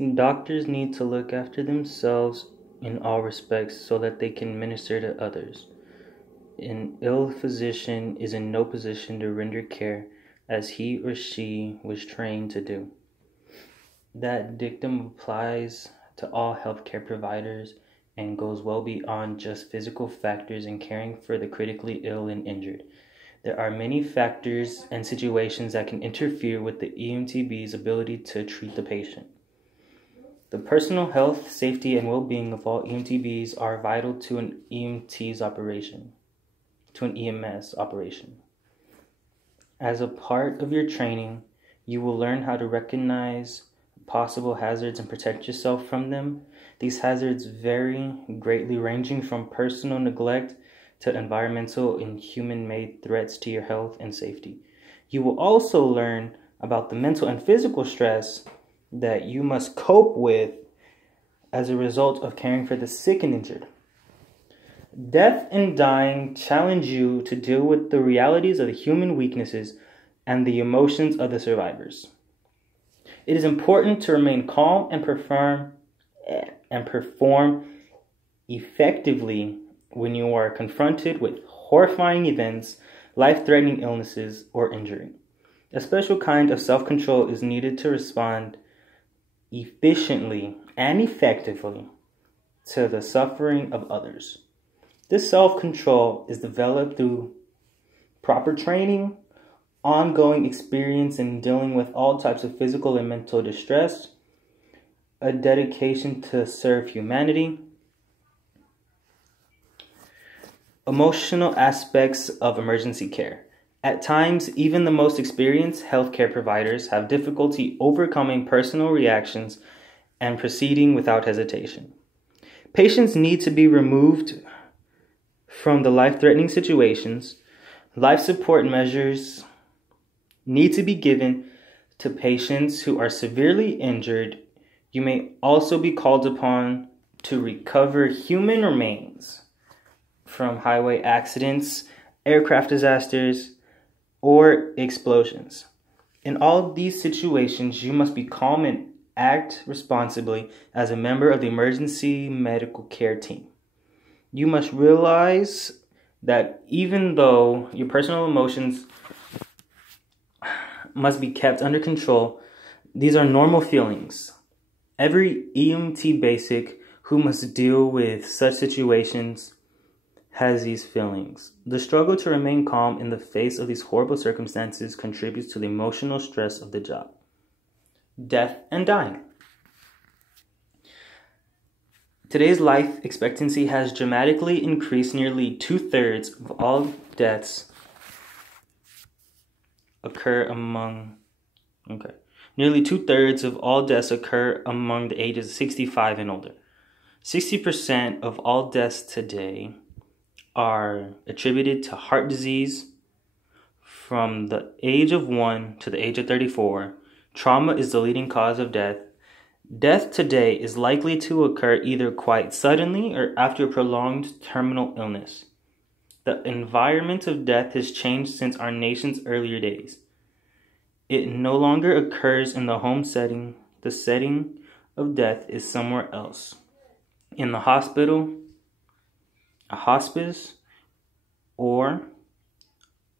Doctors need to look after themselves in all respects so that they can minister to others. An ill physician is in no position to render care as he or she was trained to do. That dictum applies to all healthcare providers and goes well beyond just physical factors in caring for the critically ill and injured. There are many factors and situations that can interfere with the EMTB's ability to treat the patient. The personal health, safety, and well-being of all EMTBs are vital to an EMS operation. As a part of your training, you will learn how to recognize possible hazards and protect yourself from them. These hazards vary greatly, ranging from personal neglect to environmental and human-made threats to your health and safety. You will also learn about the mental and physical stress that you must cope with as a result of caring for the sick and injured. Death and dying challenge you to deal with the realities of the human weaknesses and the emotions of the survivors. It is important to remain calm and perform effectively when you are confronted with horrifying events, life-threatening illnesses, or injury. A special kind of self-control is needed to respond efficiently and effectively to the suffering of others. This self-control is developed through proper training, ongoing experience in dealing with all types of physical and mental distress, a dedication to serve humanity, emotional aspects of emergency care. At times, even the most experienced healthcare providers have difficulty overcoming personal reactions and proceeding without hesitation. Patients need to be removed from the life-threatening situations. Life support measures need to be given to patients who are severely injured. You may also be called upon to recover human remains from highway accidents, aircraft disasters, or explosions. In all these situations, you must be calm and act responsibly as a member of the emergency medical care team. You must realize that even though your personal emotions must be kept under control, these are normal feelings. Every EMT basic who must deal with such situations has these feelings. The struggle to remain calm in the face of these horrible circumstances contributes to the emotional stress of the job. Death and dying. Today's life expectancy has dramatically increased. Nearly two-thirds of all deaths occur among the ages of 65 and older. 60% of all deaths today are attributed to heart disease. From the age of 1 to the age of 34, trauma is the leading cause of death. Death today is likely to occur either quite suddenly or after a prolonged terminal illness. The environment of death has changed since our nation's earlier days. It no longer occurs in the home setting. The setting of death is somewhere else. In the hospital, a hospice, or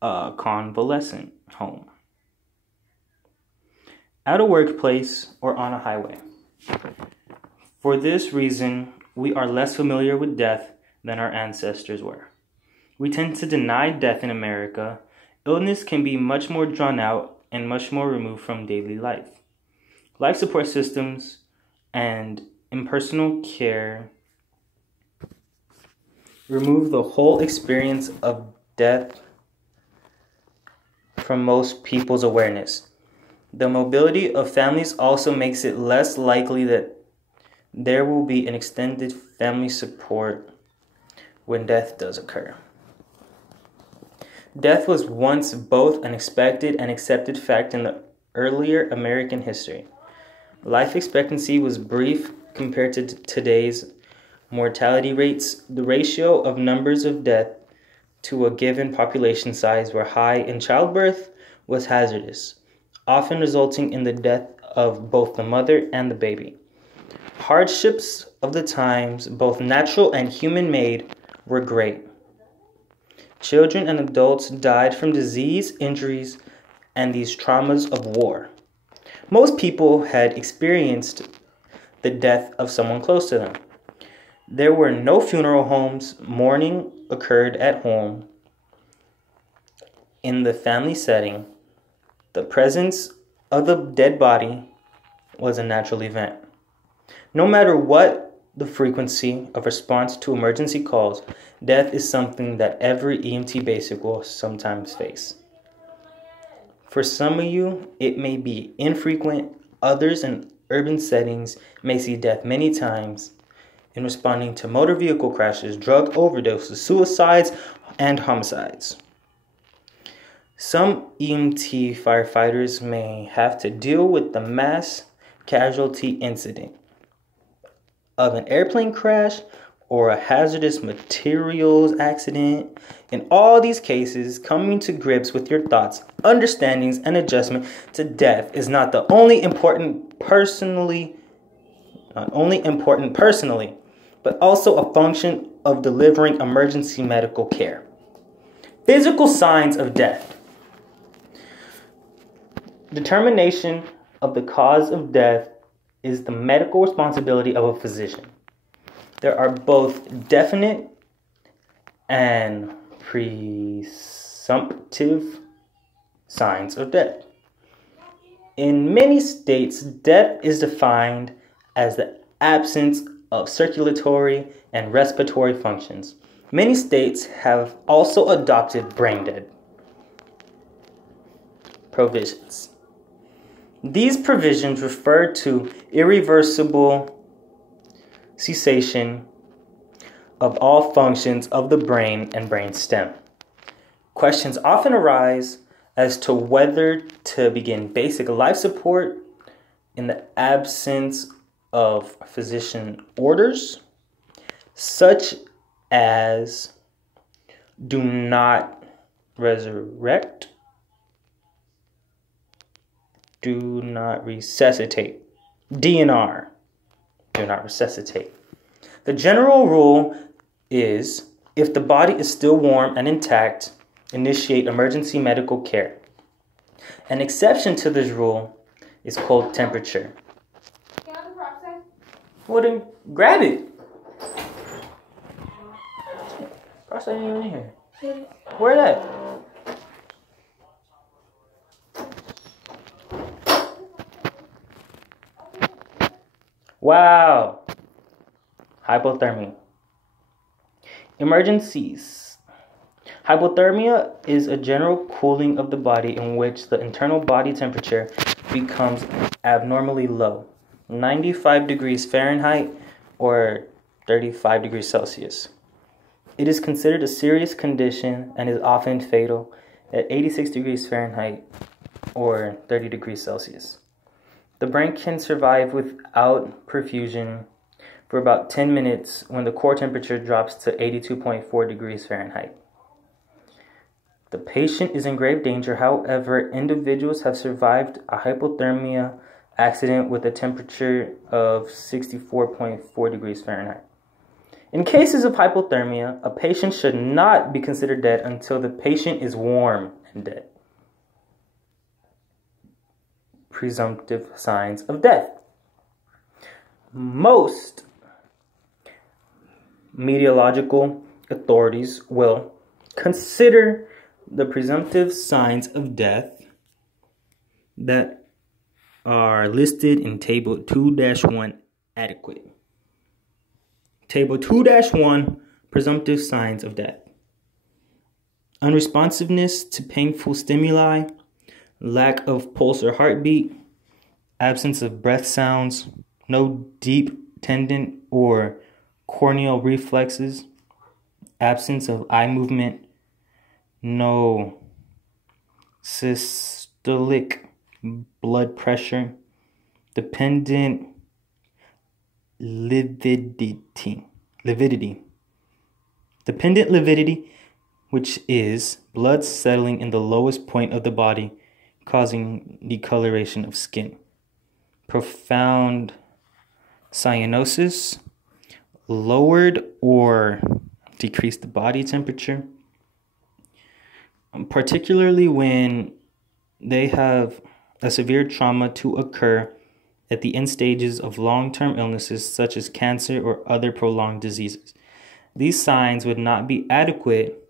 a convalescent home. At a workplace or on a highway. For this reason, we are less familiar with death than our ancestors were. We tend to deny death in America. Illness can be much more drawn out and much more removed from daily life. Life support systems and impersonal care remove the whole experience of death from most people's awareness. The mobility of families also makes it less likely that there will be an extended family support when death does occur. Death was once both an expected and accepted fact in the earlier American history. Life expectancy was brief compared to today's mortality rates. The ratio of numbers of death to a given population size were high, and childbirth was hazardous, often resulting in the death of both the mother and the baby. Hardships of the times, both natural and human-made, were great. Children and adults died from disease, injuries, and these traumas of war. Most people had experienced the death of someone close to them. There were no funeral homes. Mourning occurred at home. In the family setting, the presence of the dead body was a natural event. No matter what the frequency of response to emergency calls, death is something that every EMT basic will sometimes face. For some of you, it may be infrequent. Others in urban settings may see death many times in responding to motor vehicle crashes, drug overdoses, suicides, and homicides. Some EMT firefighters may have to deal with the mass casualty incident of an airplane crash or a hazardous materials accident. In all these cases, coming to grips with your thoughts, understandings, and adjustment to death is not only important personally, but also a function of delivering emergency medical care. Physical signs of death. Determination of the cause of death is the medical responsibility of a physician. There are both definite and presumptive signs of death. In many states, death is defined as the absence of circulatory and respiratory functions. Many states have also adopted brain dead provisions. These provisions refer to irreversible cessation of all functions of the brain and brain stem. Questions often arise as to whether to begin basic life support in the absence of physician orders, such as do not resurrect, do not resuscitate, DNR, do not resuscitate. The general rule is, if the body is still warm and intact, initiate emergency medical care. An exception to this rule is cold temperature. Can I have the peroxide? Well, then grab it. Peroxide ain't even in here. Where that? Wow. Hypothermia. Emergencies. Hypothermia is a general cooling of the body in which the internal body temperature becomes abnormally low, 95 degrees Fahrenheit or 35 degrees Celsius. It is considered a serious condition and is often fatal at 86 degrees Fahrenheit or 30 degrees Celsius. The brain can survive without perfusion for about 10 minutes when the core temperature drops to 82.4 degrees Fahrenheit. The patient is in grave danger. However, individuals have survived a hypothermia accident with a temperature of 64.4 degrees Fahrenheit. In cases of hypothermia, a patient should not be considered dead until the patient is warm and dead. Presumptive signs of death. Most meteorological authorities will consider the presumptive signs of death that are listed in Table 2-1 adequate. Table 2-1, presumptive signs of death. Unresponsiveness to painful stimuli, lack of pulse or heartbeat, absence of breath sounds, no deep tendon or corneal reflexes, absence of eye movement, no systolic blood pressure, dependent lividity. Dependent lividity, which is blood settling in the lowest point of the body, causing decoloration of skin. Profound cyanosis, lowered or decreased the body temperature, particularly when they have a severe trauma to occur at the end stages of long-term illnesses such as cancer or other prolonged diseases. These signs would not be adequate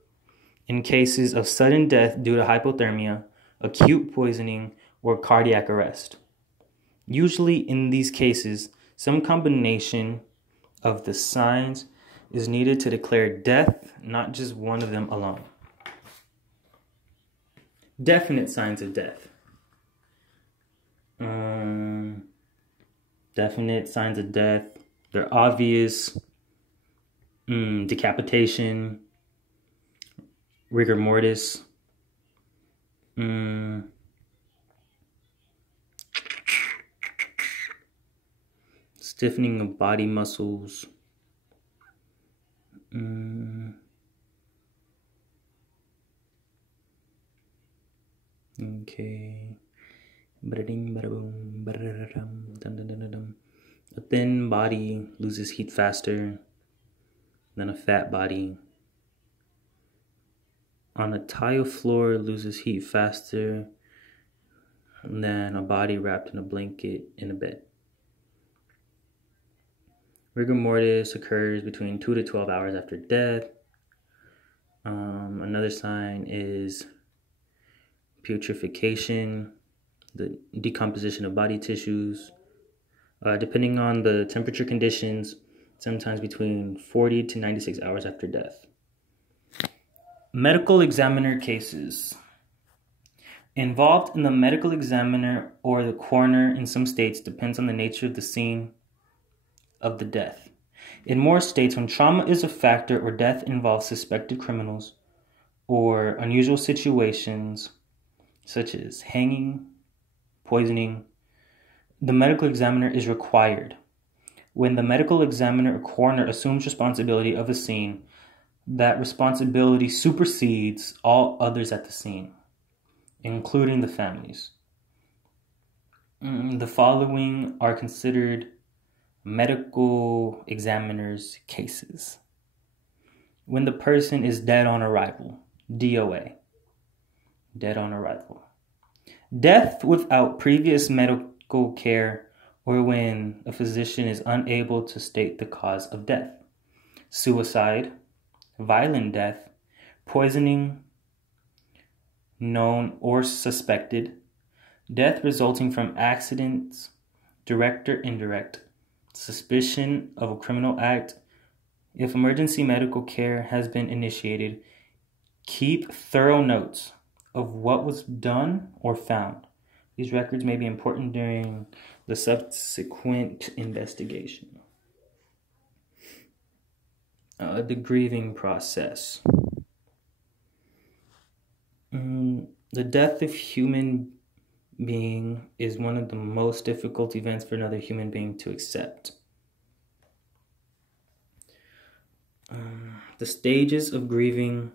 in cases of sudden death due to hypothermia, acute poisoning, or cardiac arrest. Usually in these cases, some combination of the signs is needed to declare death, not just one of them alone. Definite signs of death. Definite signs of death. They're obvious. Decapitation. Rigor mortis. Stiffening of body muscles. Okay. A thin body loses heat faster than a fat body. On a tile floor loses heat faster than a body wrapped in a blanket in a bed. Rigor mortis occurs between 2 to 12 hours after death. Another sign is putrefaction, the decomposition of body tissues. Depending on the temperature conditions, sometimes between 40 to 96 hours after death. Medical examiner cases. Involved in the medical examiner or the coroner in some states depends on the nature of the scene of the death. In more states, when trauma is a factor or death involves suspected criminals or unusual situations such as hanging, poisoning, the medical examiner is required. When the medical examiner or coroner assumes responsibility of a scene, that responsibility supersedes all others at the scene, including the families. The following are considered medical examiner's cases. When the person is dead on arrival, DOA, dead on arrival. Death without previous medical care or when a physician is unable to state the cause of death. Suicide, violent death, poisoning, known or suspected, death resulting from accidents, direct or indirect, suspicion of a criminal act. If emergency medical care has been initiated, keep thorough notes of what was done or found. These records may be important during the subsequent investigation. The grieving process. The death of human being is one of the most difficult events for another human being to accept. The stages of grieving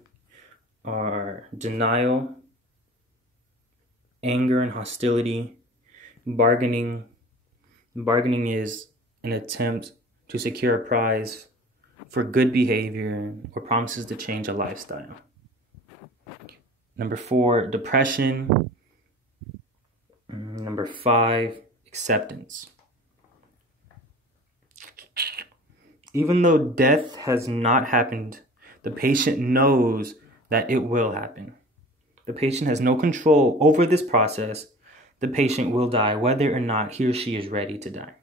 are denial, anger and hostility, bargaining. Bargaining is an attempt to secure a prize for good behavior or promises to change a lifestyle. Number 4, depression. Number 5, acceptance. Even though death has not happened, the patient knows that it will happen. The patient has no control over this process. The patient will die whether or not he or she is ready to die.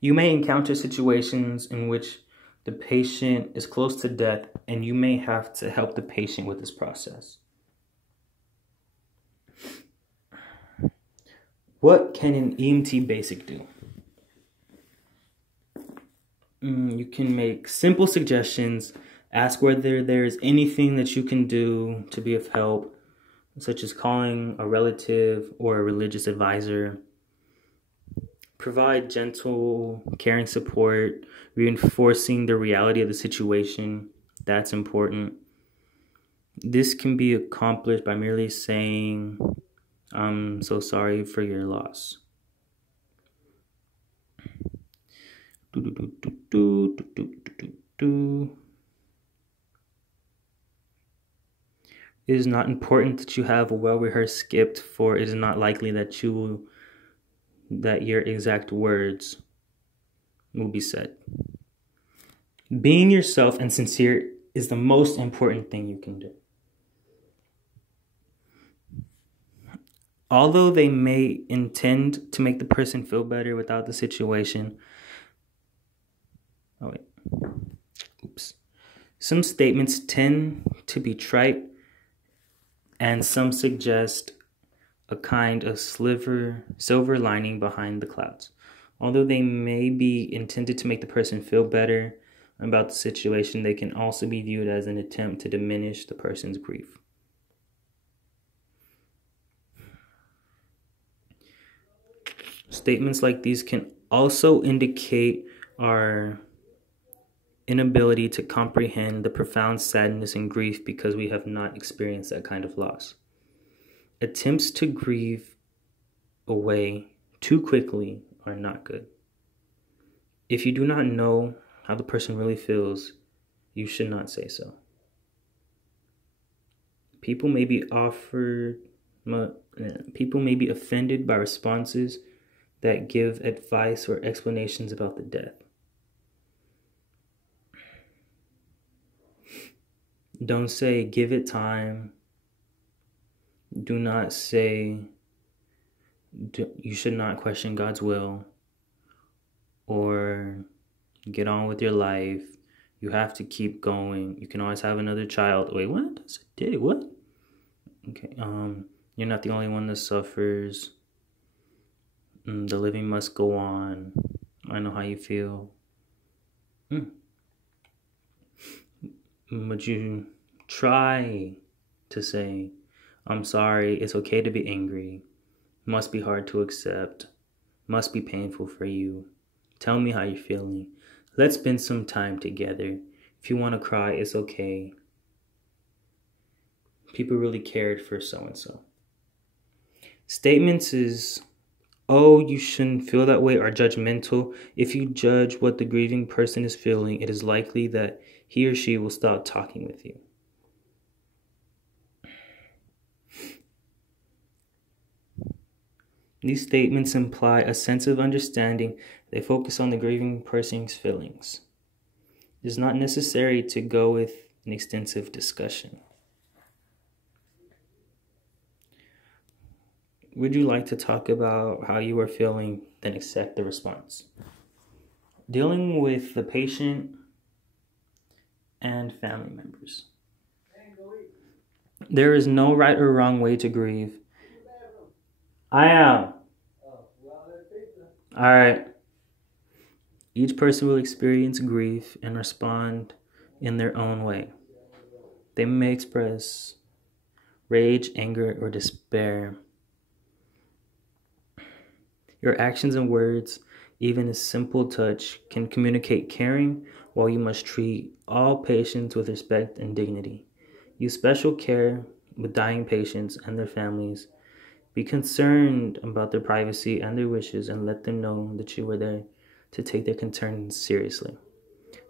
You may encounter situations in which the patient is close to death and you may have to help the patient with this process. What can an EMT basic do? You can make simple suggestions, ask whether there's anything that you can do to be of help, such as calling a relative or a religious advisor. Provide gentle, caring support, reinforcing the reality of the situation. That's important. This can be accomplished by merely saying, "I'm so sorry for your loss." It is not important that you have a well-rehearsed script, for it is not likely that your exact words will be said. Being yourself and sincere is the most important thing you can do. Although they may intend to make the person feel better without the situation. Some statements tend to be trite, and some suggest a kind of silver lining behind the clouds. Although they may be intended to make the person feel better about the situation, they can also be viewed as an attempt to diminish the person's grief. Statements like these can also indicate our inability to comprehend the profound sadness and grief because we have not experienced that kind of loss. Attempts to grieve away too quickly are not good. If you do not know how the person really feels, you should not say so. People may be offended by responses that give advice or explanations about the death. Don't say, give it time. Do not say, you should not question God's will. Or get on with your life. You have to keep going. You can always have another child. Wait, what? That's a dig. What? Okay. You're not the only one that suffers. The living must go on. I know how you feel. Would you try to say, I'm sorry, it's okay to be angry. Must be hard to accept. Must be painful for you. Tell me how you're feeling. Let's spend some time together. If you want to cry, it's okay. People really cared for so-and-so. Statements is, oh, you shouldn't feel that way, are judgmental. If you judge what the grieving person is feeling, it is likely that he or she will stop talking with you. These statements imply a sense of understanding. They focus on the grieving person's feelings. It is not necessary to go with an extensive discussion. Would you like to talk about how you are feeling, then accept the response? Dealing with the patient and family members. There is no right or wrong way to grieve. I am. All right. Each person will experience grief and respond in their own way. They may express rage, anger, or despair. Your actions and words, even a simple touch, can communicate caring, while you must treat all patients with respect and dignity. Use special care with dying patients and their families. Be concerned about their privacy and their wishes, and let them know that you were there to take their concerns seriously.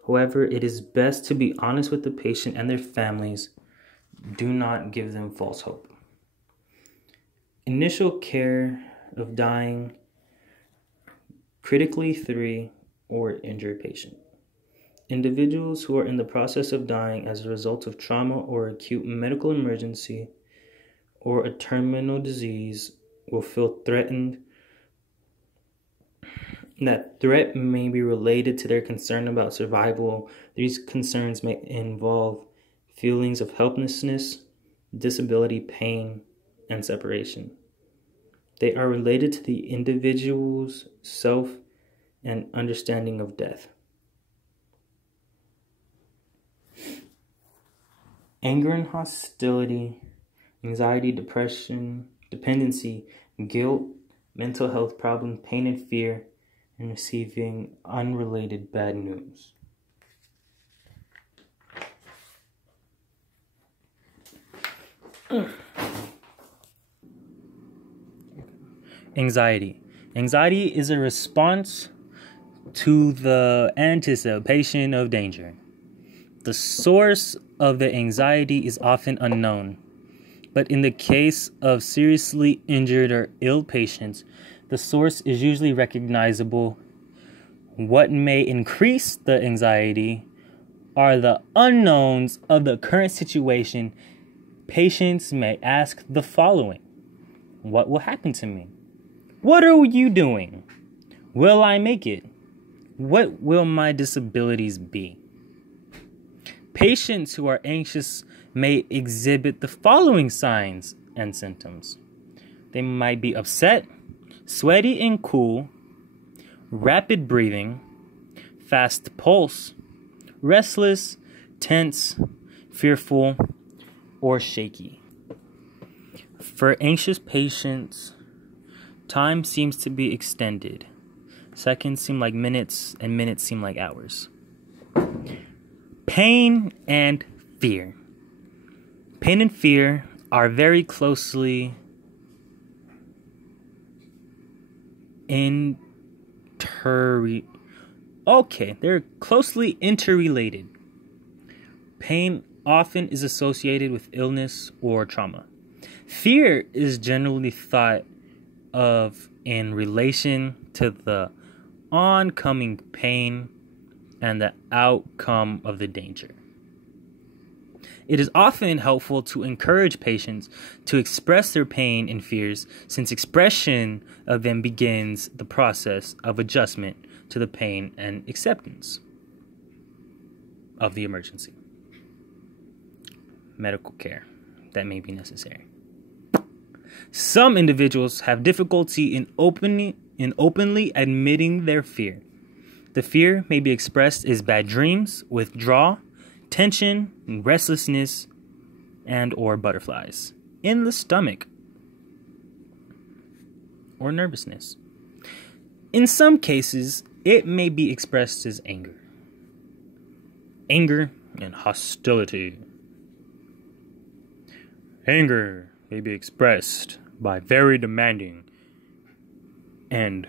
However, it is best to be honest with the patient and their families. Do not give them false hope. Initial care of dying, critically 3 or injured patient. Individuals who are in the process of dying as a result of trauma or acute medical emergency or a terminal disease will feel threatened. That threat may be related to their concern about survival. These concerns may involve feelings of helplessness, disability, pain, and separation. They are related to the individual's self and understanding of death. Anger and hostility, anxiety, depression, dependency, guilt, mental health problems, pain and fear, and receiving unrelated bad news. Anxiety. Anxiety is a response to the anticipation of danger. The source of the anxiety is often unknown, but in the case of seriously injured or ill patients, the source is usually recognizable. What may increase the anxiety are the unknowns of the current situation. Patients may ask the following: what will happen to me? What are you doing? Will I make it? What will my disabilities be? Patients who are anxious may exhibit the following signs and symptoms. They might be upset, sweaty and cool, rapid breathing, fast pulse, restless, tense, fearful, or shaky. For anxious patients, time seems to be extended. Seconds seem like minutes, and minutes seem like hours. Pain and fear. Pain and fear are very closely they're closely interrelated. Pain often is associated with illness or trauma. Fear is generally thought of in relation to the oncoming pain and the outcome of the danger. It is often helpful to encourage patients to express their pain and fears, since expression of them begins the process of adjustment to the pain and acceptance of the emergency medical care that may be necessary. Some individuals have difficulty in openly admitting their fear. The fear may be expressed as bad dreams, withdrawal, tension, restlessness, and or butterflies in the stomach, or nervousness. In some cases, it may be expressed as anger. Anger and hostility. Anger may be expressed by very demanding and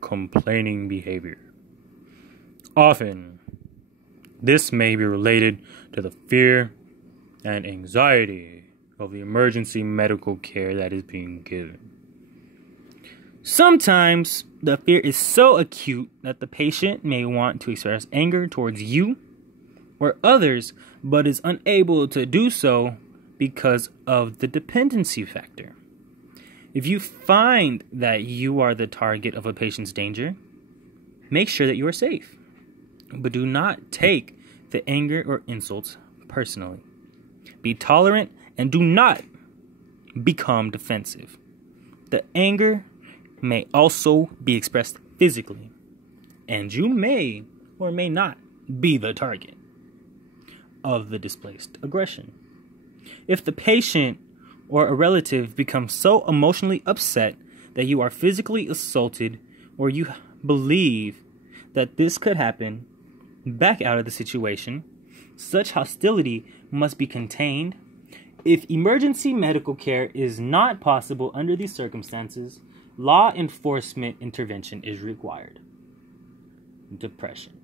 complaining behavior. Often, this may be related to the fear and anxiety of the emergency medical care that is being given. Sometimes, the fear is so acute that the patient may want to express anger towards you or others, but is unable to do so because of the dependency factor. If you find that you are the target of a patient's danger, make sure that you are safe, but do not take the anger or insults personally. Be tolerant and do not become defensive. The anger may also be expressed physically, and you may or may not be the target of the displaced aggression. If the patient or a relative becomes so emotionally upset that you are physically assaulted, or you believe that this could happen, back out of the situation. Such hostility must be contained. If emergency medical care is not possible under these circumstances, law enforcement intervention is required. Depression.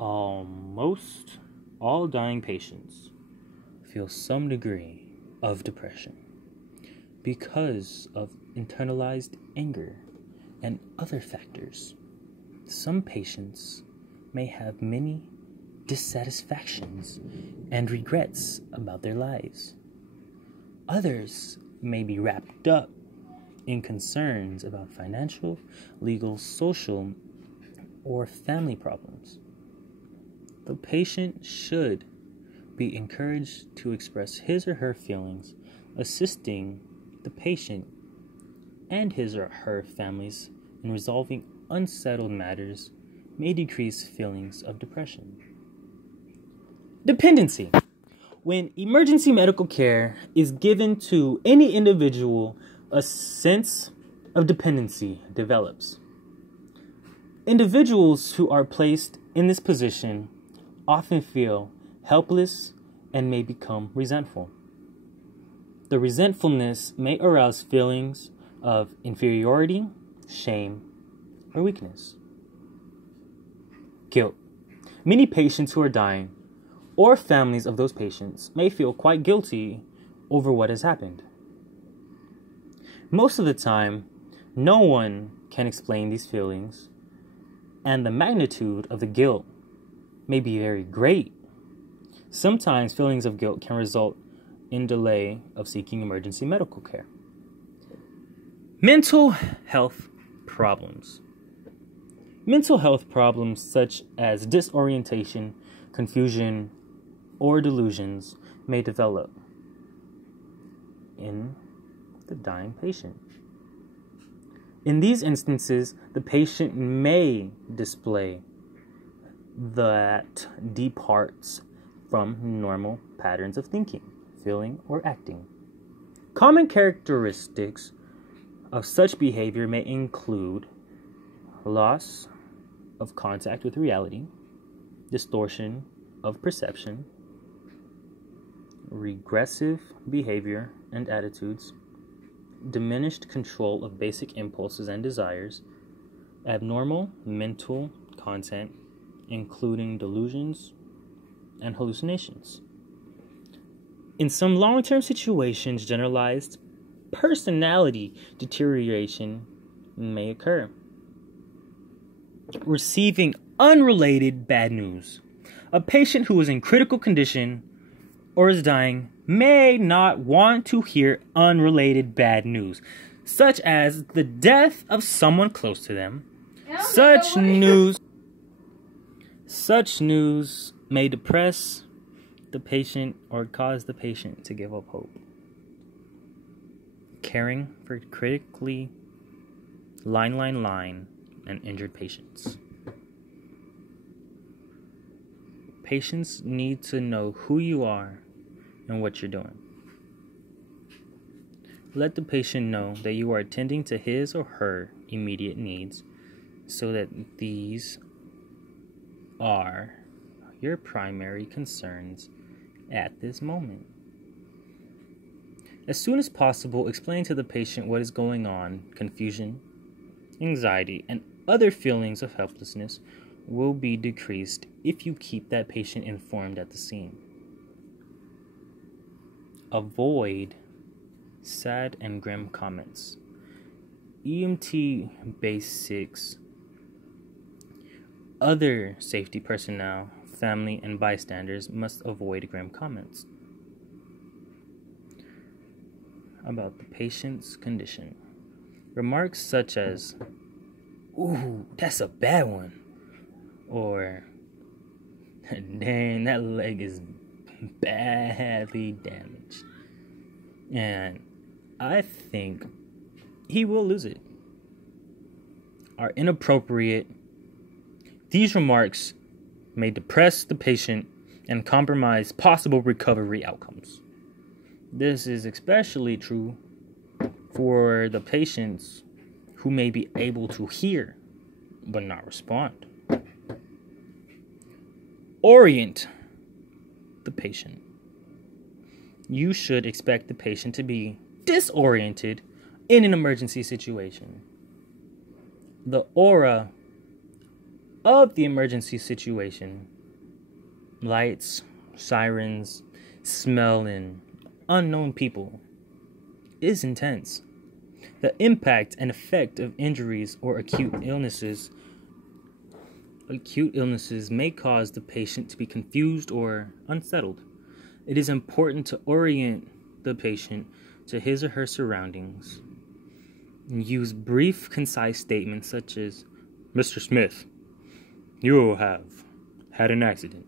Almost all dying patients feel some degree of depression because of internalized anger and other factors. Some patients may have many dissatisfactions and regrets about their lives. Others may be wrapped up in concerns about financial, legal, social, or family problems. The patient should be encouraged to express his or her feelings. Assisting the patient and his or her families in resolving unsettled matters may decrease feelings of depression. Dependency. When emergency medical care is given to any individual, a sense of dependency develops. Individuals who are placed in this position often feel helpless and may become resentful. The resentfulness may arouse feelings of inferiority, shame, or weakness. Guilt. Many patients who are dying, or families of those patients, may feel quite guilty over what has happened. Most of the time, no one can explain these feelings, and the magnitude of the guilt may be very great. Sometimes feelings of guilt can result in delay of seeking emergency medical care. Mental health problems. Mental health problems such as disorientation, confusion, or delusions may develop in the dying patient. In these instances, the patient may display that departs from normal patterns of thinking, feeling, or acting. Common characteristics of such behavior may include loss of contact with reality, distortion of perception, regressive behavior and attitudes, diminished control of basic impulses and desires, abnormal mental content, including delusions and hallucinations. In some long-term situations, generalized personality deterioration may occur. Receiving unrelated bad news. A patient who is in critical condition or is dying may not want to hear unrelated bad news, such as the death of someone close to them. Such news may depress the patient or cause the patient to give up hope. Caring for critically line and injured patients. Patients need to know who you are and what you're doing. Let the patient know that you are attending to his or her immediate needs so that these are your primary concerns at this moment. As soon as possible, explain to the patient what is going on. Confusion, anxiety, and other feelings of helplessness will be decreased if you keep that patient informed at the scene. Avoid sad and grim comments. EMT basics. Other safety personnel, family, and bystanders must avoid grim comments about the patient's condition. Remarks such as, "Ooh, that's a bad one," or "Dang, that leg is badly damaged, and I think he will lose it," are inappropriate. These remarks may depress the patient and compromise possible recovery outcomes. This is especially true for the patients who may be able to hear but not respond. Orient the patient. You should expect the patient to be disoriented in an emergency situation. The aura of the emergency situation, lights, sirens, smell, and unknown people, is intense. The impact and effect of injuries or acute illnesses may cause the patient to be confused or unsettled. It is important to orient the patient to his or her surroundings. Use brief, concise statements such as, "Mr. Smith, you have had an accident,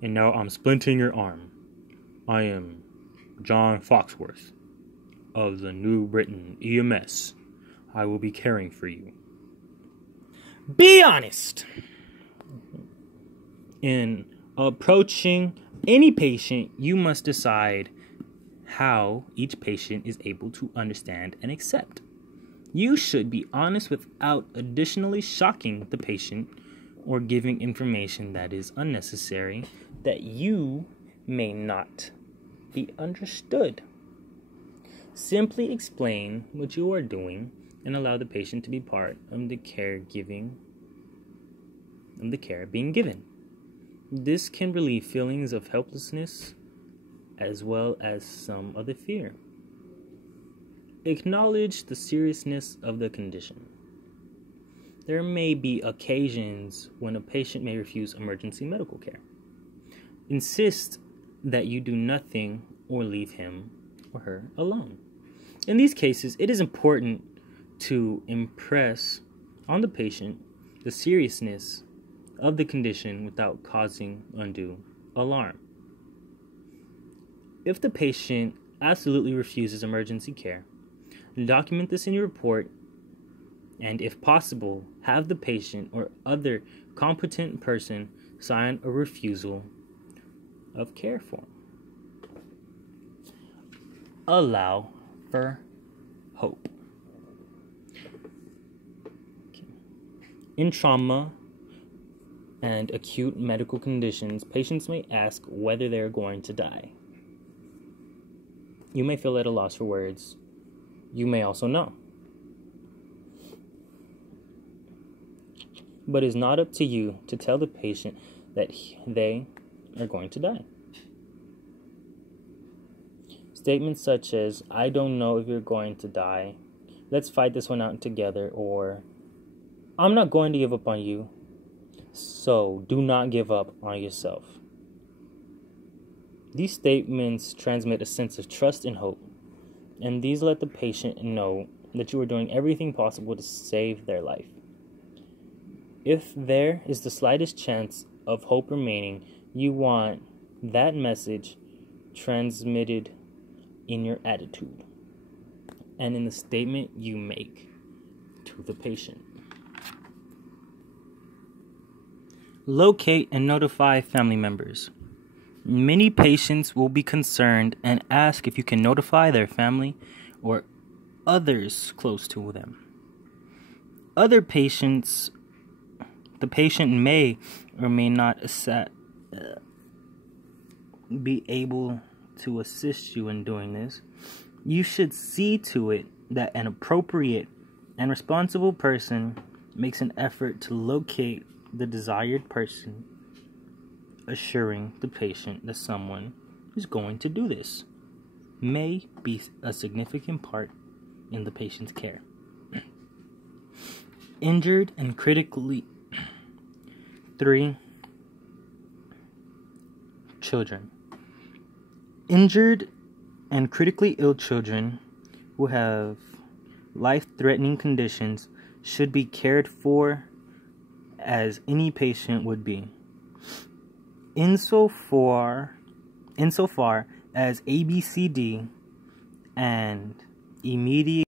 and now I'm splinting your arm. I am John Foxworth of the New Britain EMS. I will be caring for you." Be honest. In approaching any patient, you must decide how each patient is able to understand and accept. You should be honest without additionally shocking the patient or giving information that is unnecessary that you may not be understood. Simply explain what you are doing and allow the patient to be part of the caregiving of the care being given. This can relieve feelings of helplessness as well as some other fear. Acknowledge the seriousness of the condition. There may be occasions when a patient may refuse emergency medical care. Insist that you do nothing or leave him or her alone. In these cases, it is important to impress on the patient the seriousness of the condition without causing undue alarm. If the patient absolutely refuses emergency care, document this in your report, and if possible, have the patient or other competent person sign a refusal of care form. Allow for hope. In trauma and acute medical conditions, patients may ask whether they are going to die. You may feel at a loss for words. You may also know. But it's not up to you to tell the patient that they are going to die. Statements such as, "I don't know if you're going to die. Let's fight this one out together," or, "I'm not going to give up on you, so do not give up on yourself." These statements transmit a sense of trust and hope, and these let the patient know that you are doing everything possible to save their life. If there is the slightest chance of hope remaining, you want that message transmitted in your attitude and in the statement you make to the patient. Locate and notify family members. Many patients will be concerned and ask if you can notify their family or others close to them. The patient may or may not be able to assist you in doing this. You should see to it that an appropriate and responsible person makes an effort to locate the desired person, assuring the patient that someone is going to do this may be a significant part in the patient's care. Injured and critically 3. Children. Injured and critically ill children who have life-threatening conditions should be cared for as any patient would be. Insofar as ABCD and immediate